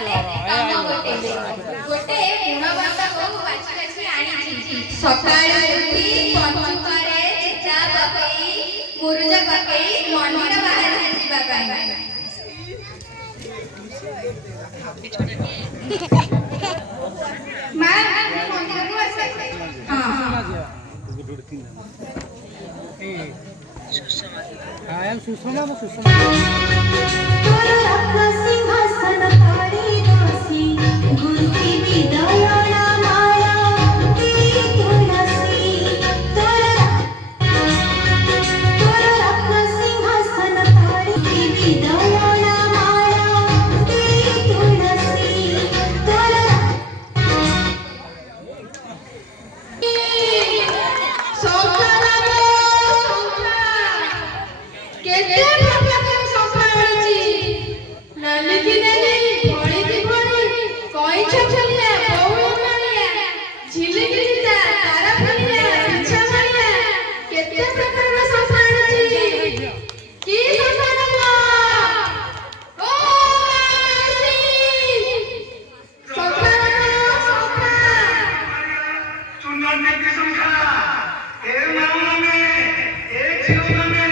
काम गोटे गोटे गुणवंत को बाची बाची आनी सकाळी उठी पंचु करे चिता पकई मुरुज पकई मंदिर बाहर जिबा पाई मां मंदिर को आसे हां I am Susama. सिंहासन तारी दासी गुरु की विदया माया तेरी तुलसी तोरा रत्न सिंहासन तारी की विदया माया तेरी तुलसी तोरा केते प्रकार संभाळची नाली की नाही भोळी की भोळी कोई छछलिया बहु मानिया झिली की जीता तारा फलिया इच्छा मानिया केते प्रकार संभाळची की संभाळला ओ सी संभाळला सुंदर नेत्री संख्या हे मामला में एक जीवन में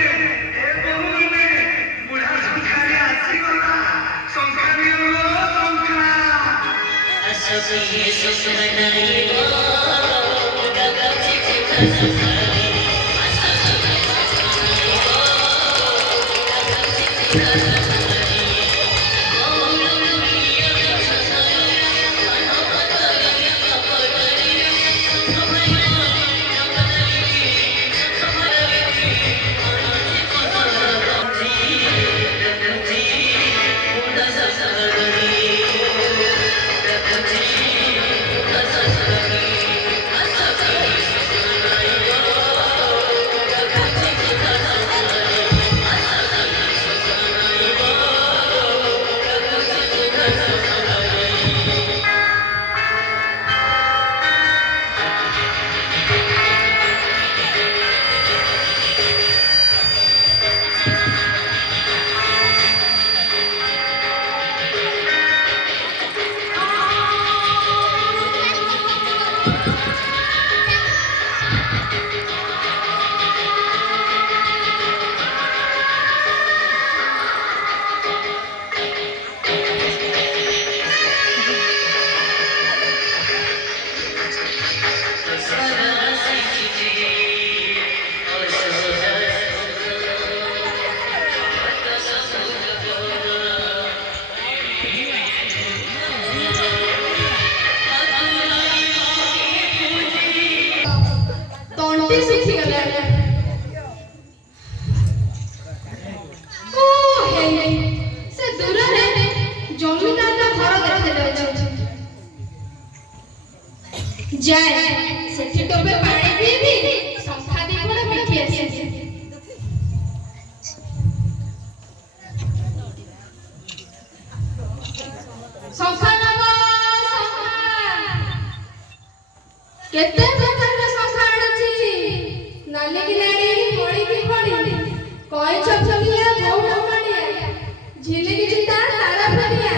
जाए सेठी टोपे पानी पीबी संखा दी कोन मिठी आसी संखा नबा संखा केते प्रकार संखा आछि नाली की नाली बड़ी की बड़ी कोई छछलिया बहु मानिया झिली की चिता तारा फलिया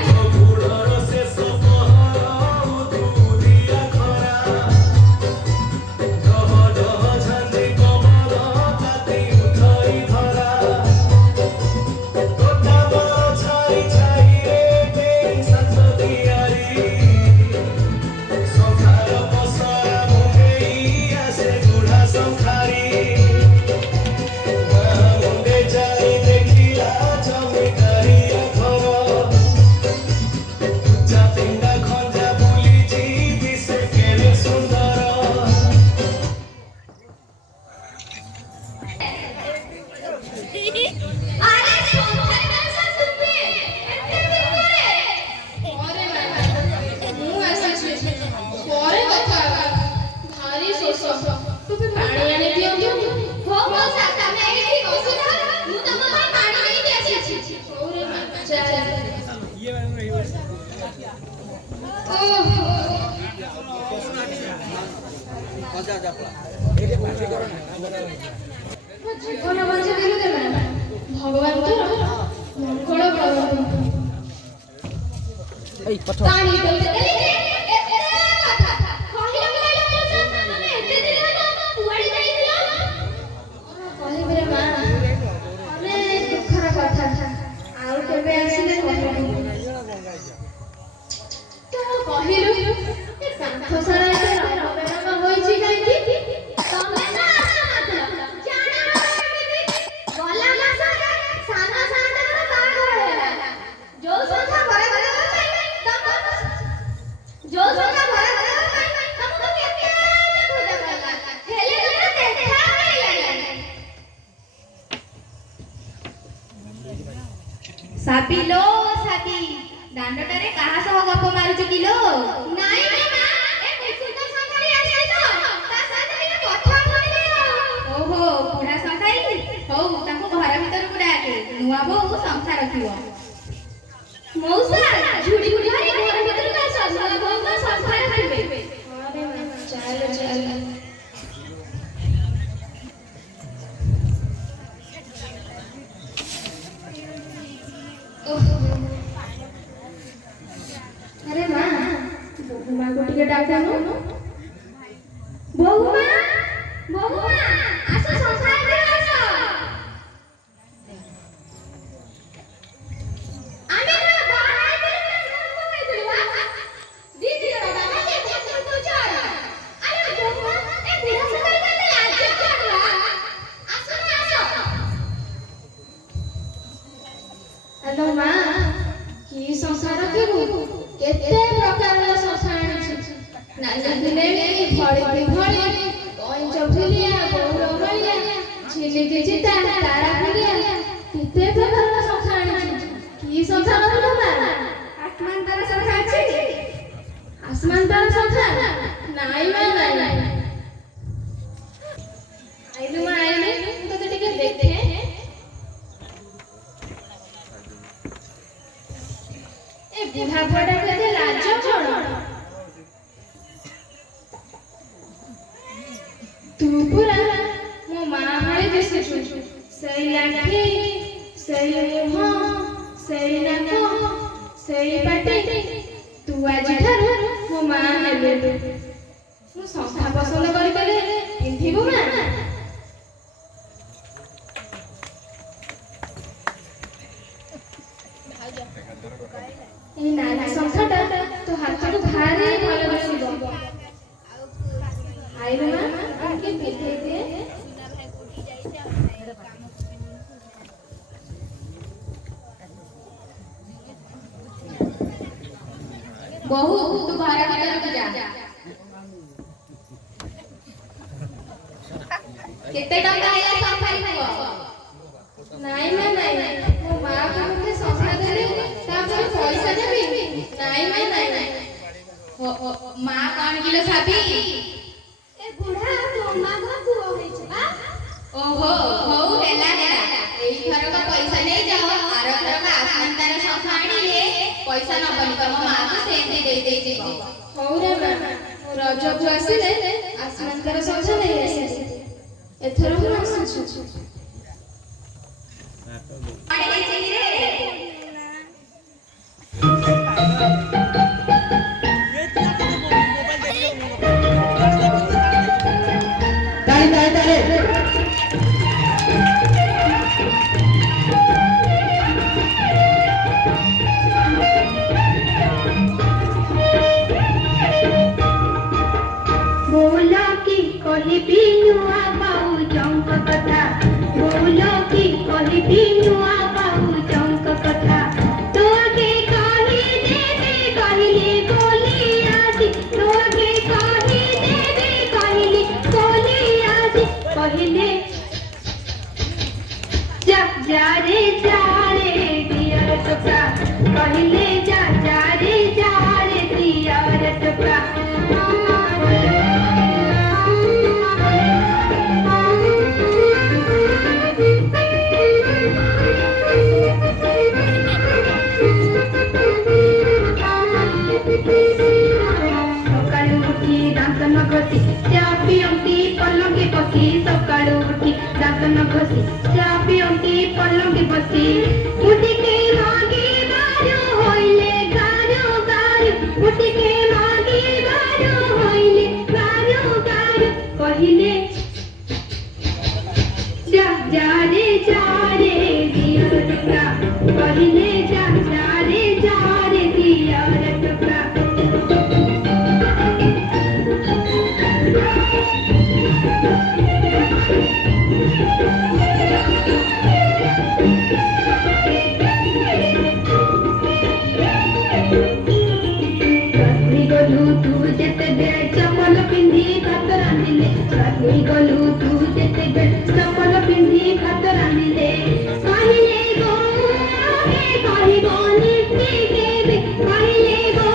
जीवन बंचे भगवान तो मंगल এই পঠ ପାଣି ଦେଇଦେଲି ଯେ ଏତେ କଥା କହିଲ କହିଲ ମଉସା ତମେ ଏତେ ଦିନ ହେଲା କୁଆଡେ ଯାଇଥିଲ? କହିବି ରେ ମା ଅନେକ ଦୁଃଖର କଥା ଆଉ କେବେ ଆସିଲେ କହିବି। ତୁ କହିଲୁ ଏ କାନ୍ଥ ସାରା ଏତେ ରଙ୍ଗ ବେରଙ୍ଗ ହୋଇଛି କାହିଁକି? ତମେ ନା ଆସିନଥିଲ ଜାଣିବ କେମିତି? ଗଲା ମାସରେ ସାନ ସାନଙ୍କର ବାହାଘର ହେଲା। ଯୋଉ ସଂଖ୍ୟା ଘରେ ଘରେ ଯୋଉ ସଂଖ୍ୟା ଘରେ ଘରେ ତମକୁ କେତେ ଖୋଜା କଲା ହେଲେ ତମର ଦେଖା ମିଳିଲାନି। ସାବି ଲୋ ସାବି ଦାଣ୍ଡଟାରେ କାହା ସହ ଗପ ମାରୁଛୁ କିଲୋ? ନାଇଁ ରେ ମା ଏ କୁକୁର ସଂସାରୀ ଆସିଛି ତ ତା ସହିତ ଟିକେ କଥା କହିଲି। ଓହୋ ବୁଢା ସଂସାରୀ ହଉ ତାଙ୍କୁ ଘର ଭିତରକୁ ଡାକେ ନୂଆ ବୋହୂ ସଂସାର ରଖିବ। ମଉସା ଝୁଡ଼ି ଝୁଡ଼ି ଧରି ଘର ଭିତରକୁ ଆସ ନୂଆ ବୋହୂଙ୍କ ସଂସାର ରଖିବେ। ଆରେ ମା ଚାଲ ଚାଲ। अरे माँ बहुमा को टिके डाकनु बहुमा आसो संसार में आसो आमे ना बाहर आए थे ना को गइल बा दीदी रे बाबा के छत्र तो चढ़ अरे बहुमा ए बुढ़ा सकर के लाज चढ़वा आसो ना आसो। हेलो माँ की संसार केबु केते प्रकारର ସଂସାର ଆଣିଛି ନାନା ଦିନେ ଫଳି ଫଳି କଇଁଚ ଫୁଲିଆ ବଉଳ ଭଳିଆ ଝିଲିକି ଚିତା ତାରା ଫୁଲିଆ କେତେ ପ୍ରକାରର ସଂସାର ଆଣିଛି। କି ସଂସାର ହলো ମା? ଆସମାନ ତାରା ସଂସାର ଅଛି? ଆସମାନ ତାରା ସଂସାର ନାଇଁ ମା ନାଇଁ। ଆଇଲୁ ମା ଆଇଲୁ ମୁଁ ତତେ ଟିକେ ଦେଖେ। ए बुढ़ा बुढ़ा कहते लाज कौन? तू पूरा मो माँ भाई दिशुचु सही लाठी सही मुह सही नाक सही पाटी तू आज ठारू मो माँ हेबे मु संस्था पसंद करी कले पिंधिबु माँ। এই নানা সংখ্যাটা তো হাতକୁ ভারি ভালো বসিব। আইলো না আমাকে পিঠে দিয়ে বহু তু ঘর ভিতরକୁ যা। କେତେ ଟଙ୍କା ହେଲା ସଂସାରୀ ହବ? ନାଇଁ ମା ନାଇଁ ମୋ ମା କୁ ମତେ ସଂସାର ଦେଲେ ତାପରେ ପଇସା ଦେବି। ନାଇଁ ମା ନାଇଁ ମା କଣ କିଲୋ ସାବି? ଏ ବୁଢା ତୋ ମା କୁ ପୁଅ ହେଇଛି ବା। ଓହୋ ହଉ ହେଲା ଏଇ ଥରକ ପଇସା ନେଇ ଯାଅ ଆର ଥରକ ଆସମାନ ତାର ସଂସାର ଆଣିଲେ ପଇସା ନବନି ତମ ମା କୁ ସେମିତି ଦେଇ ଯିବ। ହଉ ରେ ମା ରଜକୁ ଆସିଲେ ଆସମାନ ତାର ସଂସାର ନେଇ ଆସିବି। ଏଥର ମୁଁ ଆସୁଛୁ। बोलो की कहबी नुआ बाऊ जंक कथा बोलो की कहबी नुआ बाऊ जंक कथा तो आगे कही देबे कहले बोली आजी तो आगे कही देबे कहले बोली आजी कहले जा रे दियर टोका कहले जा रे दियर टोका। सकाळू उठी दांत न घसी चा पियंती पलंगी बसी सकाळू उठी दांत न घसी चा पियंती पलंगी बसी उठिके मागे गारो होइले गारो ଗୋଟିକେ ମାଗିବାରୁ ହଇଲେ ଗାରୁ ଗାରୁ କହିଲେ जा जा रे दियर टुकड़ा कहले जा रे दियर टुकड़ा रात्रि गलु तू जेते बे चपल पिंधी भात रांधिले रात्रि गलु तू जेते बे चपल पिंधी भात रांधिले कहले गो आगे कहबो नीति देबे कहले गो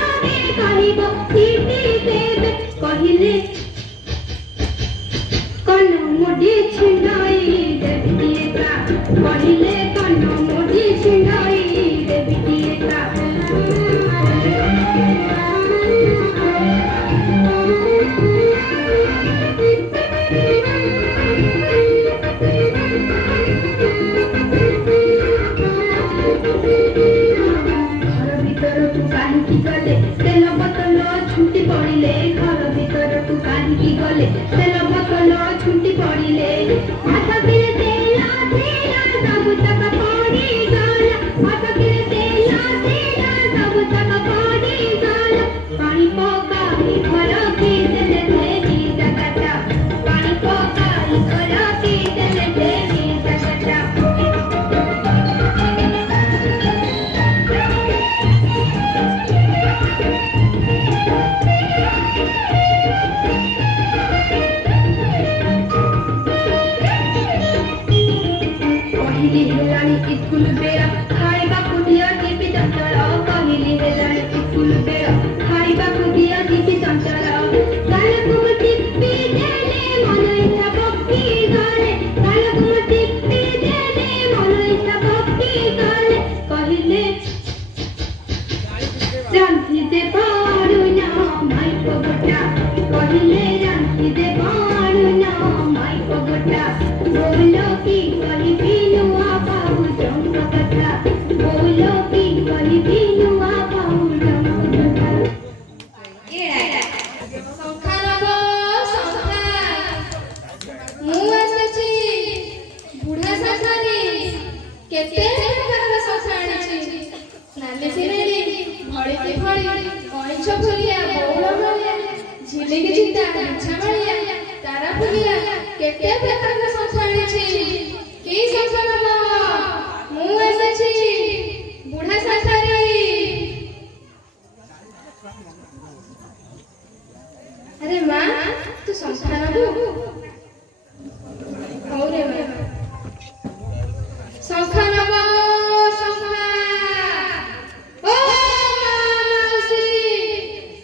आगे कहबो नीति देबे कहले कन मुडी छिंडाई देबी का कहले कन मुडी छिंडाई देबी का घर भीतर तू काहींकी गले तेल बोतल छुटी पड़िले घर भीतर तू काहींकी गले तेल बोतल छुटी पड़िले हाथ किले तेल सब तक पड़ी गला हाथ किले तेल सब तक पड़ी गला पानी पकाई घर की देले देवी जगता पानी पकाई घर की देले देवी जगता कहली हेलानी स्कूल बेरा खाइबाकु दिया टीपी चंचल कहली हेलानी स्कूल बेरा खाइबाकु दिया टीपी चंचल गालକୁ टीपी देले मन इच्छा भक्ति गले गालକୁ टीपी देले मन इच्छा भक्ति गले कहले रांधि दे पारू ना माई पगटा कहले रांधि दे पारू ना माई पगटा बोलो की कही बिनुआ बाबू जंग कथा बोलो की कही बिनुआ बाबू जंग कथा ଶଙ୍ଖା ନବ ଶଙ୍ଖା ମୁଁ ଆସିଛି ବୁଢ଼ା ଶାଶାରୀ କେତେ ପ୍ରକାରର ଶଙ୍ଖା ଆଣିଛି ନାଲି ସିଲେଇ ଭଳିକି ଭଳି କଇଁଛ ଫୁଲିଆ ବଉଳ ଭଳିଆ ଝିଲିକି ଚିତା ମିଛା ଭଳିଆ ତାରା ଫୁଲିଆ କେତେ ପ୍ରକାରର ଶଙ୍ଖା ଆଣିଛି କି ଶଙ୍ଖା ନବ ମୁଁ ଆସିଛି ବୁଢ଼ା ଶାଶାରୀ अरे माँ तू शंखा नबू हौ रे माँ शंखा नब शंखा ओ माउसी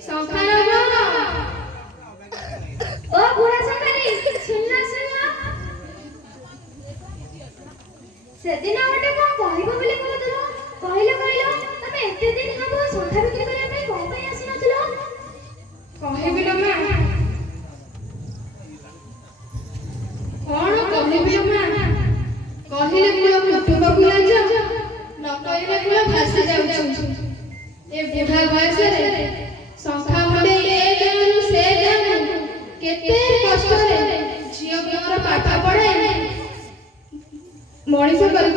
शंखा नब ओ बुढ़ा शंखारी सुनना सेदिन गोटे कौन कहब बोली कहूल कहल तमे एते दिन हम शंखा बिक्री करने कौन आसी नथिल कहबी लो माँ कौन कहबी लो माँ कहले कूल कुटुंबक लाज न कहले कूल भासी जाउछु ए बुढ़ा बयस रे शंखा मुंडे ए देनु से देनु केते कष्ट रे झियो मोर पाठ पढ़ाए मଣିଷ କରି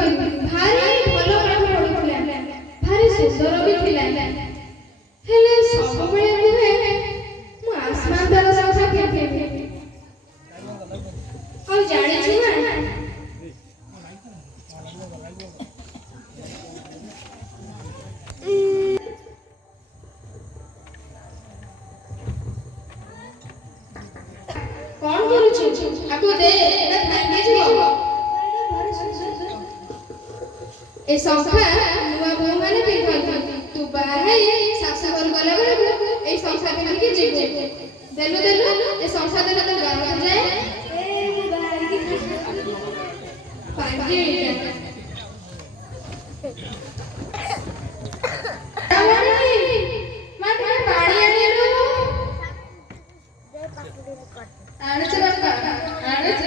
ଭାରି ଭଲ ପାଠ ପଢୁଥିଲା ଭାରି ସୁନ୍ଦର ବି ଥିଲା ହେଲେ ସବୁବେଳେ କୁହେ ମୁଁ ଆସମାନ୍ତର ଶଙ୍ଖା କିଣିବି ଆଉ ଜାଣିଛୁ ନା କଣ କରୁଛୁ ଆକୁ ଦେ ଏଟା ଭାଙ୍ଗି ଯିବ ए शंखा नुआ बोह माने पिंधନ୍ତି तू बाहा हेई ଶାଶୁ ଘର ଗଲା ବେଳକୁ ए शंखा पिंधिକି ଯିବୁ ଦେଲୁ ए शंखा ଦେଲେ ତ ଗାଁକୁ ଯାଏ ए ମୁଁ ବାହାରିକି ପାଙ୍ଗି ମାଟେ ପାଣି ଆଣିଲୁ ଆଣୁଛ ବାପା ଆଣୁଛ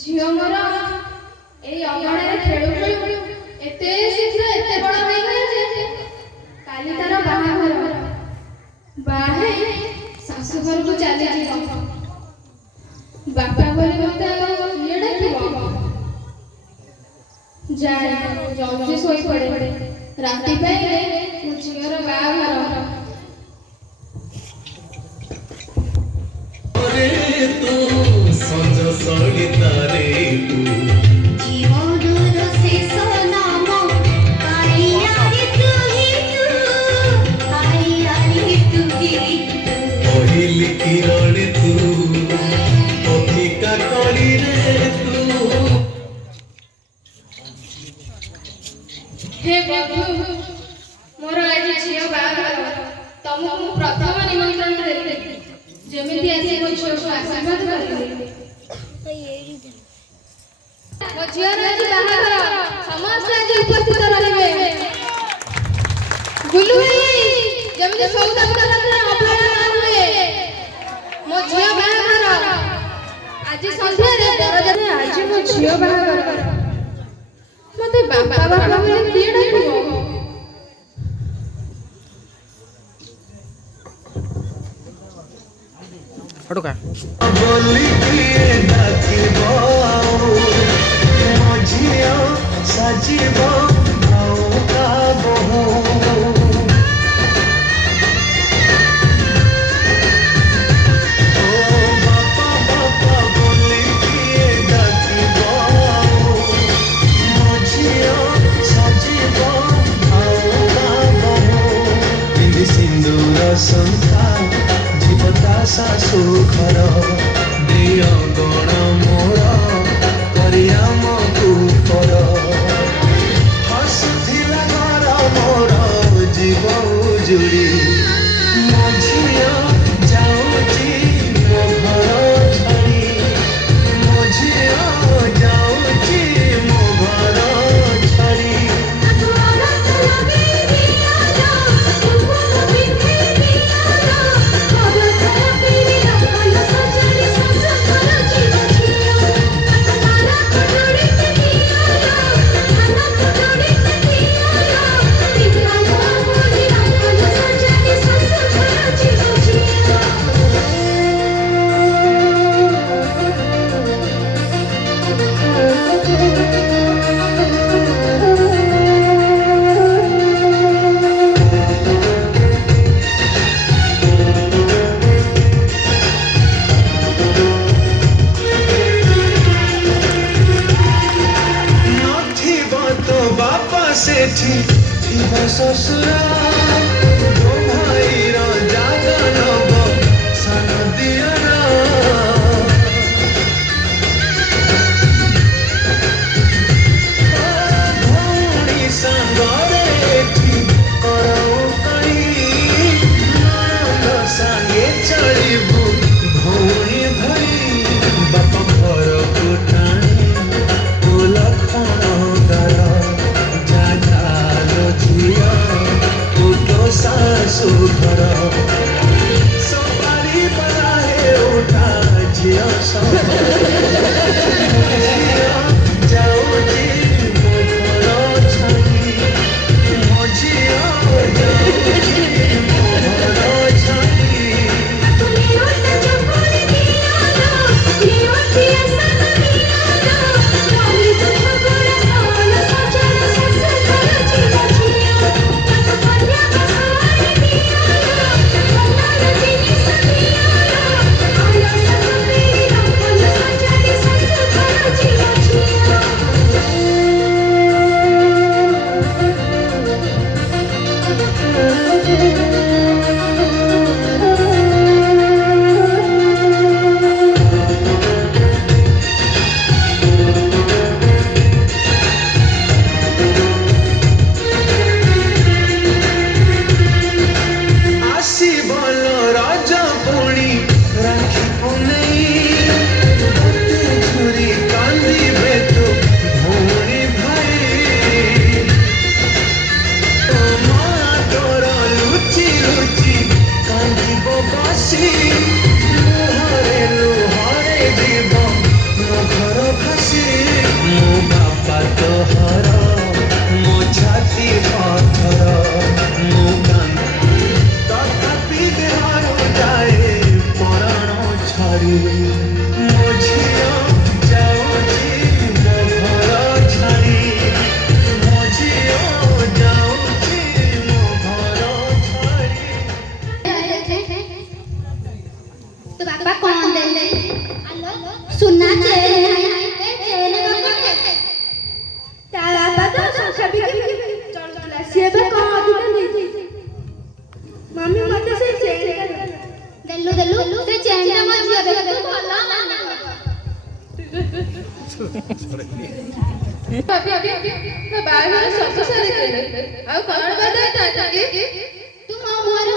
ଝିଅ ମୋର ଏଇ ଅଗଣାରେ ଖେଳୁ ଖେଳୁ ଏତେ ଶୀଘ୍ର ଏତେ ବଡ଼ ହୋଇଗଲା ଯେ କାଲି ତାର ବାହାଘର। ବାହା ହେଇ ଶାଶୁ ଘରକୁ ଚାଲିଯିବ। ବାପା ବୋଲି ମତେ ଆଉ କିଏ ଡାକିବ? ଯାଏ ଜଲ୍ଦି ଶୋଇପଡ଼େ। ରାତି ପାଇଲେ ମୋ ଝିଅର ବାହାଘର। জীবনের শেষ নাম আইয়ারে তুই তু আইয়ারে তুই କହିଲି କିରଣେ ତୁ ପଥିକା କରିରେ ତୁ। ହେ ପ୍ରଭୁ, ମୋର ଆଜି ଝିଅ ବାହାଘର। ତମକୁ ମୁଁ ପ୍ରଥମ ନିମନ୍ତ୍ରଣ ଦେଲି, ଯେମିତି ଆସି ମୋ ଝିଅକୁ ଆଶୀର୍ବାଦ କରିବେ। ମୋ ଝିଅର ଆଜି ବାହାଘର, ସମସ୍ତେ ଆଜି ଉପସ୍ଥିତ ରହିବେ। ଗୁଲୁ ଭାଇ, ଯେମିତି ସୌଦା ପତ୍ରରେ ଅବହେଳା ନ ହୁଏ। ମୋ ଝିଅ ବାହାଘର ଆଜି ସନ୍ଧ୍ୟାରେ ବରଯାତ୍ରୀ। ଆଜି ମୋ ଝିଅ ବାହାଘର, ମତେ ବାପା ବାପା ବୋଲି କିଏ ଡାକିବ? ଫଟକା ବୋଲି କିଏ ଡାକିବ ମୋ ଝିଅ ସାଜିବ ନୌକା ବୋହୁ। ଓ ବାପା ବାପା ବୋଲି କିଏ ଡାକିବ ମୋ ଝିଅ ସାଜିବ ନୌକା ବୋହୁ। ପିନ୍ଧି ସିନ୍ଦୁର ଶଙ୍ଖା ଯିବ ତା ଶାଶୁ ଘର। ଦିଅ ଗଣ ମୋର କରିବା ମକୁ ପର। ହସୁଥିଲା ଘର ମୋର ଯିବ ଉଜୁଡ଼ି। ମୋ ଝିଅ ଯାଉଛି ମୋ ଘର ଛାଡ଼ି। ମୋ ଝିଅ ଯାଉଛି ମୋ ଘର ଛାଡ଼ି। ସେଠି ଥିବ ଶ୍ୱଶୁର ମୋ ଭାଇର ଜାଗା ନବ ସାନ ଦିଅର। ଭଉଣୀ ସାଙ୍ଗରେ ଏଠି କରଉକଣି। ନଣନ୍ଦ ସାଙ୍ଗେ ଚଳିବୁ ଭଉଣୀ ଭଳି। ବାପ ଘରକୁ ଟାଣି ଲକ୍ଷଣ ଗାର। ଝିଅ ପୁଟ ଶାଶୁ मैं बाहर सब सारे देले आ कौन बता ताकि तुम हमारे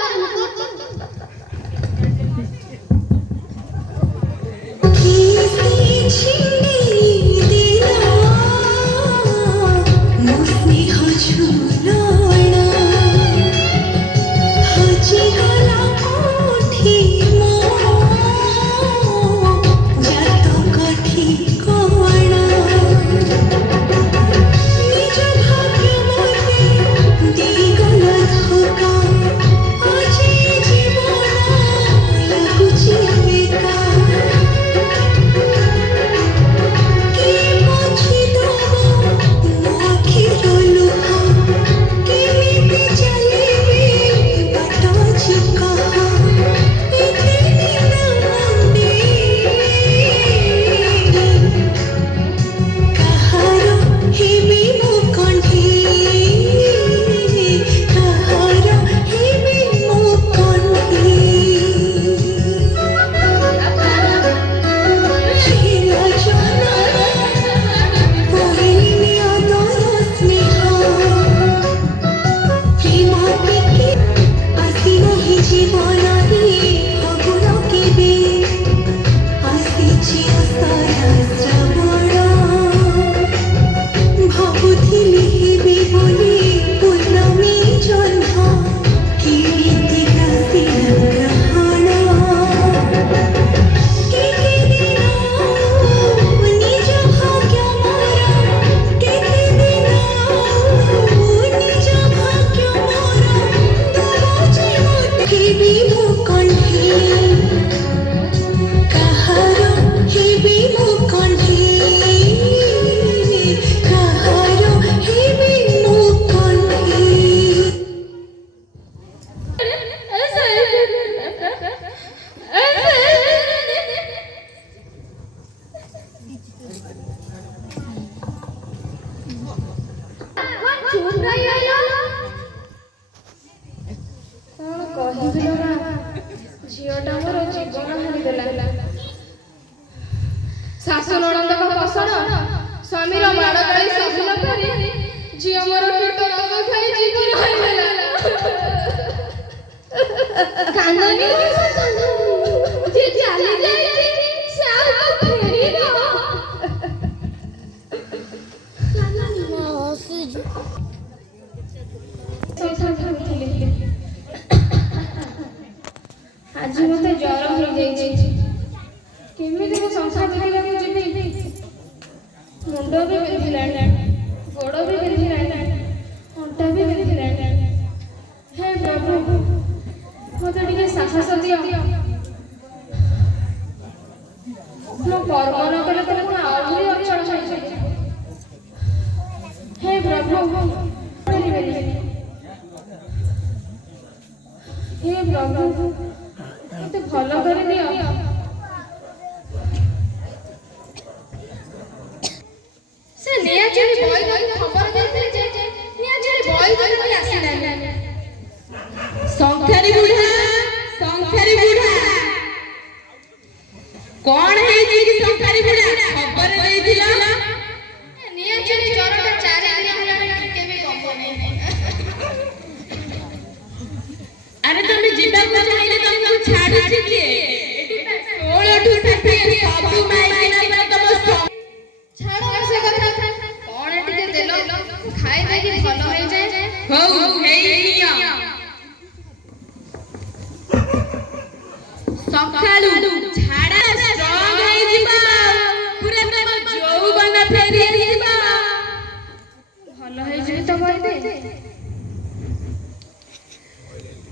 झीटा मोर जीवन हारिदेला शाशु नणंद पसर स्वामीर माड़ गाई सहिला परी झी मोर कीट रंग खाई जीवन हारिदेला कांदनी जे चली जाई से आ फेरीबो आज मत ज्वर हो केमी संसार जी मुंड भी बिंधिला गोड़ भी बिंधिला अंटा भी बिंधिला हे प्रभु मत टे साहस दियो मो कर्म न कले तो मुझे आहुरी अचल हो हे प्रभु हे प्रभु मत भल कर दियो से निया चली बॉय को खबर देते जे निया चली बॉय को आसीना संखारी बुढ़ा कौन है जी संखारी बुढ़ा खबर दे दिला निया चली ज्वरटा 4 दिन होला केबे कम अरे तुम जीवा को चाहिले तुमको छाड़ी छी एटी 16 टू 30 सब माइना तुम छाड़ो से कथा कौन टिके देलो खाई देके भल होई जाए हो हेइया सकाळू छाड़ा स्ट्रांग होई जिबा पूरा तम जौवन फेरी जिबा भल होई जे तो कहि दे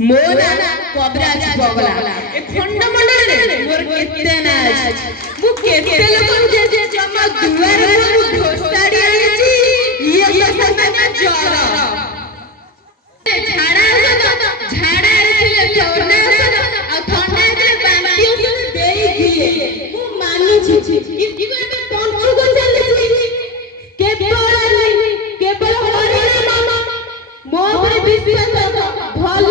मोर कबराज बगला ए फंडामेंटल रे मोर केते नाज मु केते लोक जे जमा दुआर पर घोसाड़ी आइची ये तो समय ज्वर झाड़ा रे चौना आ ठंडा रे बांतियो देई दिए मु मानु छी इको एबे पंचु को चले केवल हरिना मामा मो पर विश्वास भल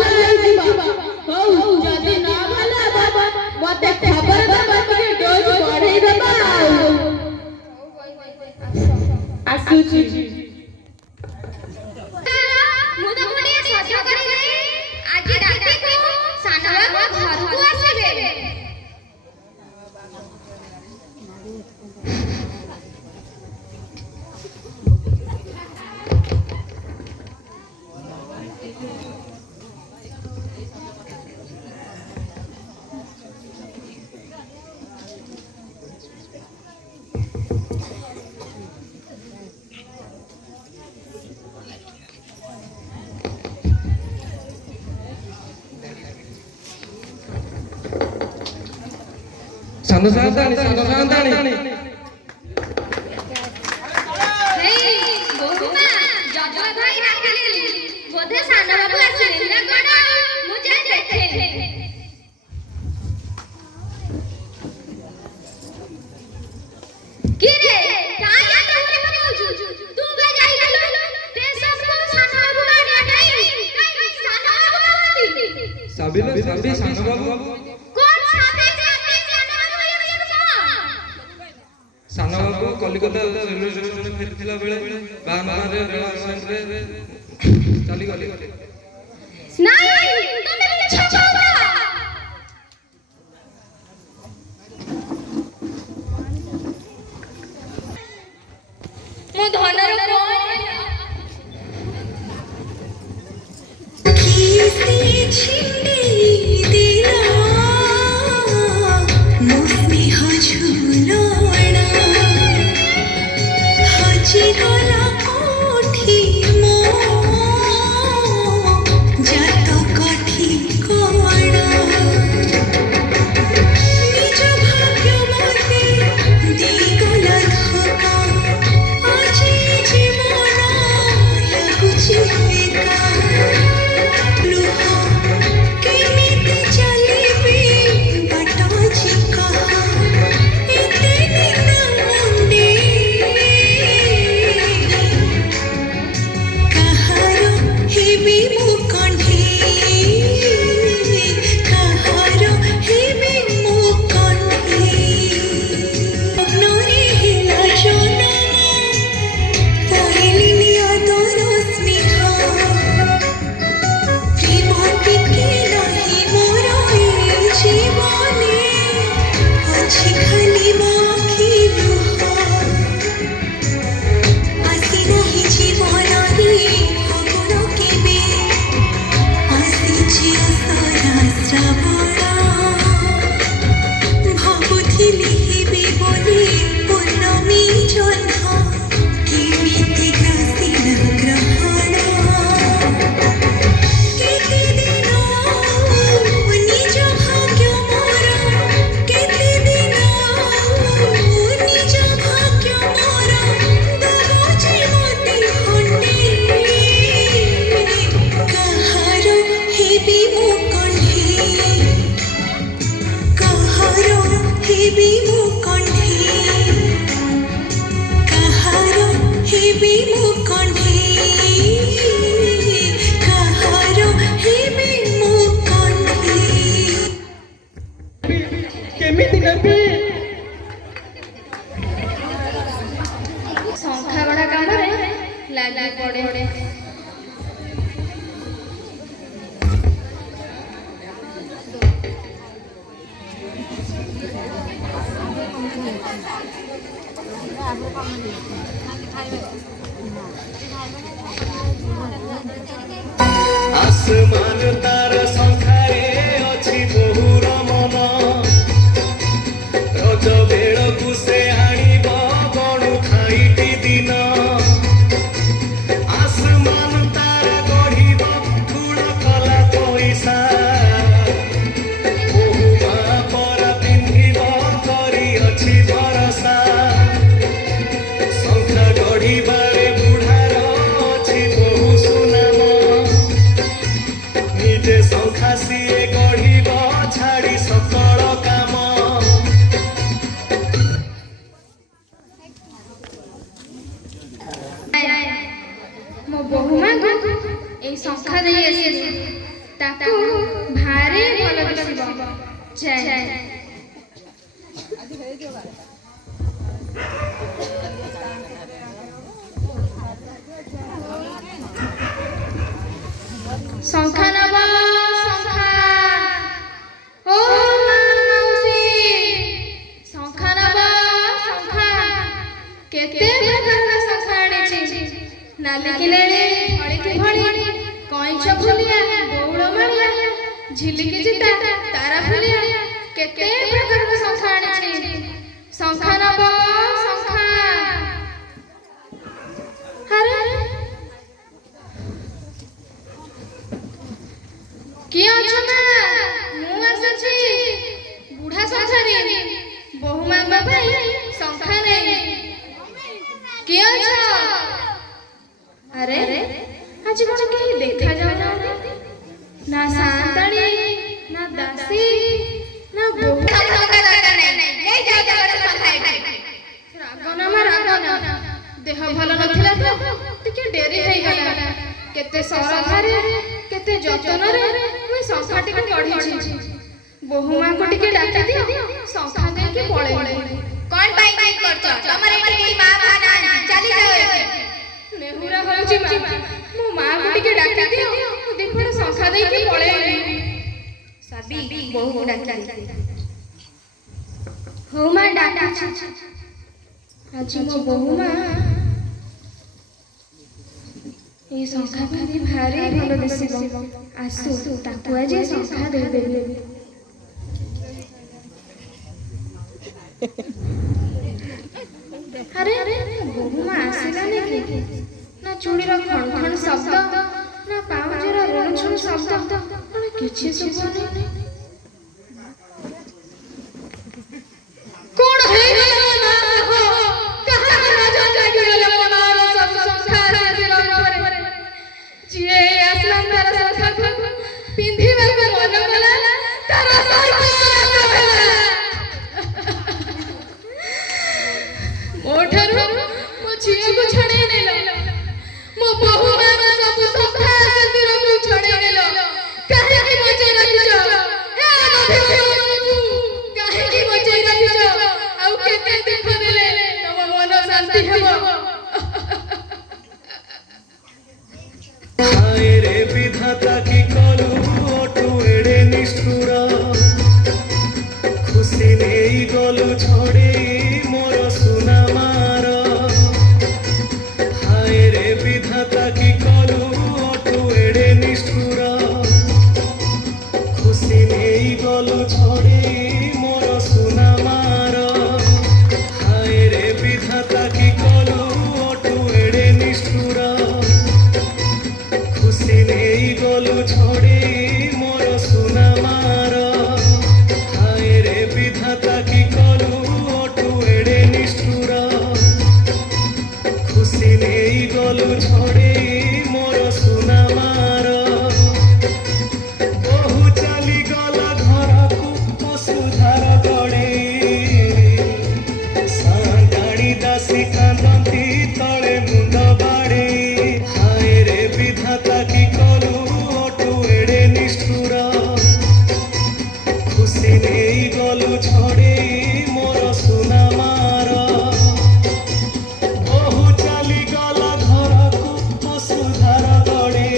हो जदी ना भला बाबा मते खबर दबा के डोज बढ़ाई दबा ଆସୁଛି। ମୁଁ ତ ଗୋଟିଏ ସଜ କରିଲି ଆଜି ରାତିକୁ ସାନ ବାବୁ ଘରକୁ ଆସିବେ। ସାନ ସାନ୍ତାଣୀ ହେଇ ବୋହୁମା ଜଜ ଭାଇ ଡାକିଲେଣି ବୋଧେ ସାନ ବାବୁ ଆସିଲେ ନା କଣ ମୁଁ ଯାଇ ଦେଖେ। କିରେ କାଇଁ ଏତେ ହୁରି ହୁରି ହଉଛୁ ତୁ ବା ଯାଇଥିଲୁ ଷ୍ଟେସନକୁ ସାନ ବାବୁ ଗାଡି ଆଣିବା ପାଇଁ ସାନ ବାବୁ ନାହାନ୍ତି। ସାବି ସାନ ବାବୁ ସାନ ବାବୁ କଲିକତା ରେଲୱେ ଷ୍ଟେସନରେ ଫେରିଥିଲା ବେଳେ ବାହାନରେ ରେଳ ଷ୍ଟେସନରେ ଚାଲିଗଲେ। ନାଇଁ ତମେ ମିଛ କହୁଛ। ମୁଁ ଧନର ଶଙ୍ଖାଗଡ଼ା କାମରେ ଲାଗି ପଡେ। आसमान तार संखारे अछि बहुर मन रज बेळकु से आनिब बणु खाइटी दिन आसमान तार गढ़िब धूल कला पैसा बहुमा पर पिंधिब करी अछि भरसा संखा गढ़िबारे बुढ़ार अछि बहु सुनाम निजे संखा सिए गढ़िब छाड़ी सकल काम ମୋ ବୋହୁମାଙ୍କୁ ଏଇ ଶଙ୍ଖା ଦେଇ ଆସିଛି ତାକୁ ଭାରି ଭଲ ଦିଶିବ। ଯାଏ ଶଙ୍ଖା ନବ ଶଙ୍ଖା ଓ ମାଉସୀ ଶଙ୍ଖା ନବ ଶଙ୍ଖା କେତେ ପ୍ରକାରର ଶଙ୍ଖା ଆଣିଛି ନାଲି କି ନେଳି ଫଳି କି ଭଳି କଇଁଛ ଫୁଲିଆ ବଉଳ ମାଳିଆ ଝିଲିକି ଚିତା ତାରା ଫୁଲିଆ କେତେ ପ୍ରକାରର ଶଙ୍ଖା ଆଣିଛି ଶଙ୍ଖା ନବ ଶଙ୍ଖା ଆରେ କିଏ ଅଛ ମା ମୁଁ ଆସିଛି ବୁଢା ଶଙ୍ଖାରୀ ବୋହୂ ମାଙ୍କ ପାଇଁ ଶଙ୍ଖା ନେଇ କିଏ ଅଛ ଆରେ ଆଜି କଣ କେହି ଦେଖା ଯାଉନାହାନ୍ତି ନା ସାନ୍ତାଣୀ ନା ଦାସୀ ନା ବୋହୂ ରାଗନା ମା ରାଗନା ଦେହ ଭଲ ନଥିଲା ତ ଟିକେ ଡେରି ହେଇଗଲା କେତେ ସରଧାରେ କେତେ ଯତ୍ନରେ ମୁଁ ଶଙ୍ଖାଟିକୁ ଗଢ଼ିଛି ବୋହୂ ମାଙ୍କୁ ଟିକେ ଡାକି ଦିଅ ଶଙ୍ଖା ଦେଇକି ପଳେଇଲି କଣ ପାଇଁ କି କରୁଛ ତମର ଏଠି କେହି ମା ଭା ନାହାନ୍ତି ଚାଲି ଯାଅ ନେହୁରା ହଉଛି ମା ମୋ ମାଙ୍କୁ ଟିକେ ଡାକି ଦିଅ ମୁଁ ଦୀପଟେ ଶଙ୍ଖା ଦେଇକି ପଳେଇଲି ସାବି ବୋହୂକୁ ଡାକି ହଉ ମା ଡାକୁଛି ଆଜି ମୋ ବୋହୂ ମା এই শঙ্খা পিন্ধি ভারি ভাল দিশিব আসু তাকু আজ শঙ্খা দেইদেবি আরে বহুমা আসিলানি কি না চুড়ির খণ খণ শব্দ না পাউজের রণছুণ শব্দ কোন কিছু শুভনি কোন হয়ে গেল না হো কাহা রাজা জাগি গেল মনার সব শঙ্খা দিল পরে जिए आसमान तारा शंखा पिंधिबा को मन गला तारा मोठरू मो झियो को छड़े नेलो मो बहु मान सब शंखा सिंदूर को छड़े नेलो काहे की बचे रखियो ए नथु काहे की बचे रखियो आउ केते दुख देले तम मन शांति हेबो हाय रे विधाता की कलु ओटु एड़े निष्ठुर खुशी नेई गलु छड़े मोर सुना मार हाय रे विधाता की कलु ओटु एड़े निष्ठुर खुशी नेई गलु छड़े मोर सुना मार हाय रे विधाता की कलु ओटु एड़े निष्ठुर खुशी नेई गलु छड़े मोर सुना मार हाय रे विधाता की कलु ओटु एड़े निष्ठुर खुशी नेई गलु छड़े मोर सुना मार बहु चली गला घर को वसुधार गड़े सांगाणी दासी कांदती तले मुंड बाड़े हाय रे विधाता की कलु ओटु एड़े निष्ठुर खुशी नेई गलु छड़े मोर सुना मार बहु चली गला घर को वसुधार गड़े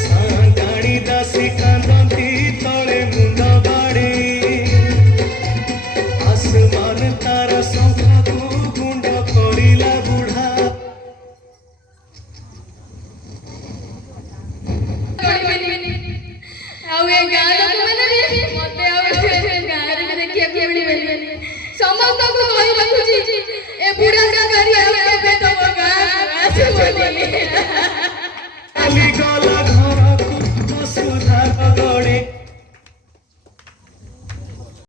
सांगाणी दासी कांदती तले मुंड बाड़े आसमान तारा शंखा को गुंड करिला बुढ़ा ଆଉ ଏ ଗାଁ ଲୋକମାନେ ବି ମତେ ଆଉ ଗାଁରେ ଦେଖିବାକୁ ମିଳିବେନି ସମସ୍ତଙ୍କୁ କହି ରଖୁଛି ଏ ବୁଢା ଗାଁରେ ଆଉ